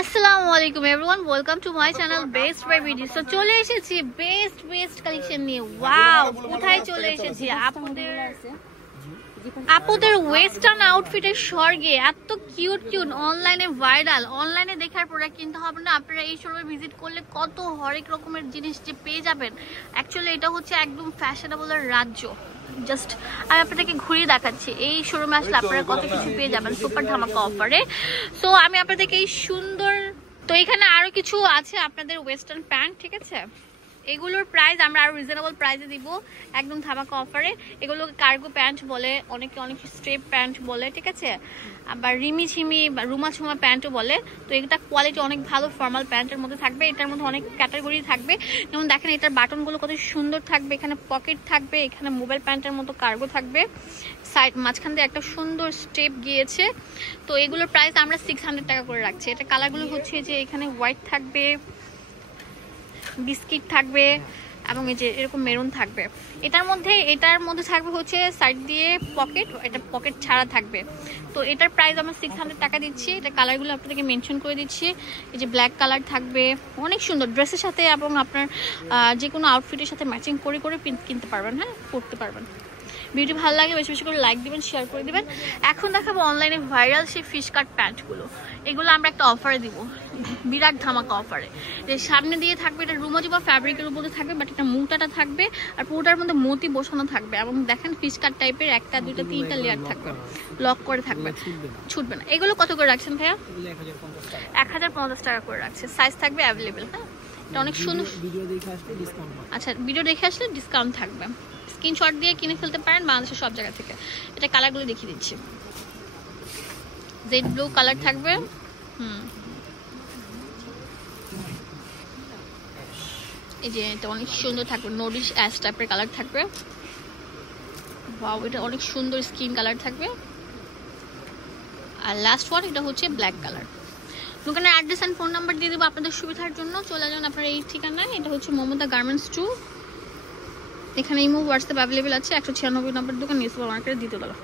আসসালামু আলাইকুম everyone, welcome to my channel best by VD. So চলে এসেছি বেস্ট কালেকশন নিয়ে। ওয়াও, কোথায় চলে এসেছি? আপুদের ওয়েস্টার্ন আউটফিটের স্বর্গে। এত কিউট অনলাইনে ভাইরাল, অনলাইনে দেখার প্রোডাক্ট কিনতে হবে না, আপনারা এই শোরুমে ভিজিট করলে কত হরেক রকমের জিনিস যে পেয়ে যাবেন। অ্যাকচুয়ালি এটা হচ্ছে একদম ফ্যাশনেবলের রাজ্য। জাস্ট আমি আপনাদেরকে ঘুরিয়ে দেখাচ্ছি, এই শোরুমে আসলে আপনারা কত কিছু পেয়ে যাবেন সুপার ধামাকা অফারে। সো আমি আপনাদেরকে এই সুন্দর, তো এখানে আরো কিছু আছে আপনাদের ওয়েস্টার্ন প্যান্ট, ঠিক আছে? এগুলোর প্রাইস আমরা আরো রিজনেবল প্রাইসে দিব একদম ধামাকা অফারে। এগুলোকে কার্গো প্যান্ট বলে, অনেক স্ট্রেপ প্যান্ট বলে, ঠিক আছে? আবার রিমি ঝিমি বা রুমা ছুমা প্যান্টও বলে। তো এটা কোয়ালিটি অনেক ভালো, ফর্মাল প্যান্টের মধ্যে থাকবে। এটার মধ্যে অনেক ক্যাটাগরি থাকবে, যেমন দেখেন এটার বাটনগুলো কত সুন্দর থাকবে, এখানে পকেট থাকবে, এখানে মোবাইল প্যান্টের মতো কার্গো থাকবে, সাইড মাঝখান দিয়ে একটা সুন্দর স্টেপ গিয়েছে। তো এগুলোর প্রাইস আমরা 600 টাকা করে রাখছি। এটা কালারগুলো হচ্ছে যে এখানে হোয়াইট থাকবে, বিস্কিট থাকবে এবং এই যে এরকম মেরুন থাকবে। এটার মধ্যে থাকবে হচ্ছে সাইড দিয়ে পকেট, এটা পকেট ছাড়া থাকবে। তো এটার প্রাইস আমরা 600 টাকা দিচ্ছি। এটা কালারগুলো আপনাদেরকে মেনশন করে দিচ্ছি। এই যে ব্ল্যাক কালার থাকবে, অনেক সুন্দর ড্রেসের সাথে এবং আপনার যে কোনো আউটফিটের সাথে ম্যাচিং করে কিনতে পারবেন, হ্যাঁ, পরতে পারবেন। ভিডিও ভালো লাগে বেশি বেশি করে লাইক দিবেন, শেয়ার করে দিবেন। এখন দেখাবো অনলাইনে ভাইরাল সেই ফিশ কাট প্যান্টগুলো। এগুলো আমরা একটা অফারে দিব, বিরাট ধামাকা অফারে। যে সামনে দিয়ে থাকবে এটা রুমজি বা ফ্যাব্রিকের উপরে থাকবে, বাট এটা মোটাটা থাকবে আর পুরোটার মধ্যে মতি বসানো থাকবে। এবং দেখেন ফিশ কাট টাইপের 1টা 2টা 3টা লেয়ার থাকবে, লক করে থাকবে, ছুটবে না। এগুলো কত করে রাখছেন ভাইয়া? 1050 টাকা করে রাখছে। সাইজ থাকবে অ্যাভেলেবেল, হ্যাঁ। এটা অনেক সুন্দর। আচ্ছা, ভিডিও দেখে আসলে ডিসকাউন্ট থাকবে। স্ক্রিনশট দিয়ে কিনে ফেলতে পারেন বাংলাদেশের সব জায়গা থেকে। এটা কালারগুলো দেখিয়ে দিচ্ছি। জেড ব্লু কালার থাকবে, এই যে এটা অনেক সুন্দর থাকবে, নোডিশ অ্যাশ টাইপের কালার থাকবে। ওয়াও, এটা অনেক সুন্দর স্কিন কালার থাকবে। আর লাস্ট ওয়ান এটা হচ্ছে ব্ল্যাক কালার। দোকানের অ্যাড্রেস অ্যান্ড ফোন নাম্বার দিয়ে দেবো আপনাদের সুবিধার জন্য। চলে যান আপনার এই ঠিকানায়। এটা হচ্ছে মমতা গার্মেন্টস 2। এখানে ইমো হোয়াটসঅ্যাপ অ্যাভেলেবেল আছে। 196 নম্বর দোকান, নিউ সুপার মার্কেটের দ্বিতীয় তলা।